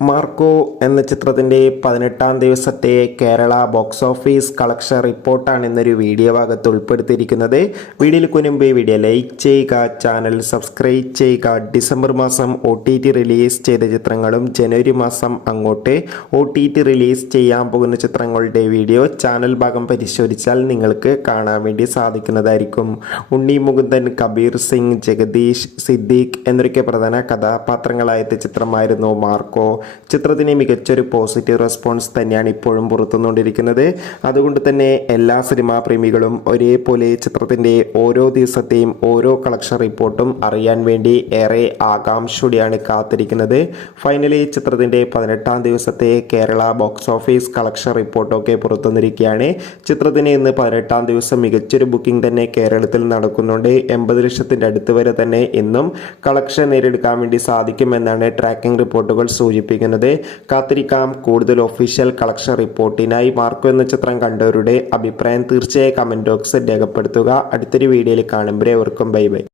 Marco എന്ന ചിത്രത്തിൻ്റെ 18-ാം ദിവസത്തെ കേരള ബോക്സ് ഓഫീസ് കളക്ഷൻ റിപ്പോർട്ടാണ് ഇന്നൊരു വീഡിയോ ഭാഗത്ത് ഉൾപ്പെടുത്തിയിരിക്കുന്നത്. വീഡിയോയിൽ മുൻപ് വീഡിയോ ലൈക്ക് ചെയ്യുക, ചാനൽ സബ്സ്ക്രൈബ് ചെയ്യുക. ഡിസംബർ മാസം OTT റിലീസ് ചെയ്ത ചിത്രങ്ങളും ജനുവരി മാസം അങ്ങോട്ട് OTT റിലീസ് ചെയ്യാൻ പോകുന്ന ചിത്രങ്ങളുടെ വീഡിയോ ചാനൽ ഭാഗം പരിശോധിച്ചാൽ നിങ്ങൾക്ക് കാണാൻ വേണ്ടി സാധിക്കുന്നതായിരിക്കും. ഉണ്ണി മുകുന്ദൻ, കബീർ സിംഗ്, ജഗദീഷ്, സിദ്ദീഖ് എന്നൊക്കെ പ്രധാന കഥാപാത്രങ്ങളായ ചിത്രമായിരുന്നു മാർക്കോ. ചിത്രത്തിന് മികച്ചൊരു പോസിറ്റീവ് റെസ്പോൺസ് തന്നെയാണ് ഇപ്പോഴും പുറത്തുകൊണ്ടിരിക്കുന്നത്. അതുകൊണ്ട് തന്നെ എല്ലാ സിനിമാ പ്രേമികളും ഒരേപോലെ ചിത്രത്തിൻ്റെ ഓരോ ദിവസത്തെയും ഓരോ കളക്ഷൻ റിപ്പോർട്ടും അറിയാൻ വേണ്ടി ഏറെ ആകാംക്ഷയോടെയാണ് കാത്തിരിക്കുന്നത്. ഫൈനലി ചിത്രത്തിൻ്റെ 18-ാം ദിവസത്തെ കേരള ബോക്സ് ഓഫീസ് കളക്ഷൻ റിപ്പോർട്ടൊക്കെ പുറത്തുവന്നിരിക്കുകയാണ്. ചിത്രത്തിന് ഇന്ന് 18-ാം ദിവസം മികച്ചൊരു ബുക്കിംഗ് തന്നെ കേരളത്തിൽ നടക്കുന്നുണ്ട്. 80 ലക്ഷത്തിൻ്റെ അടുത്ത് വരെ തന്നെ ഇന്നും കളക്ഷൻ നേടിയെടുക്കാൻ വേണ്ടി സാധിക്കുമെന്നാണ് ട്രാക്കിംഗ് റിപ്പോർട്ടുകൾ സൂചിപ്പിക്കുന്നത്. കാത്തിരിക്കാം കൂടുതൽ ഒഫീഷ്യൽ കളക്ഷൻ റിപ്പോർട്ടിനായി. മാർക്കോ എന്ന ചിത്രം കണ്ടവരുടെ അഭിപ്രായം തീർച്ചയായും കമന്റ് ബോക്സിൽ രേഖപ്പെടുത്തുക. അടുത്തൊരു വീഡിയോയിൽ കാണുമ്പോൾ ഏവർക്കും ബൈ ബൈ.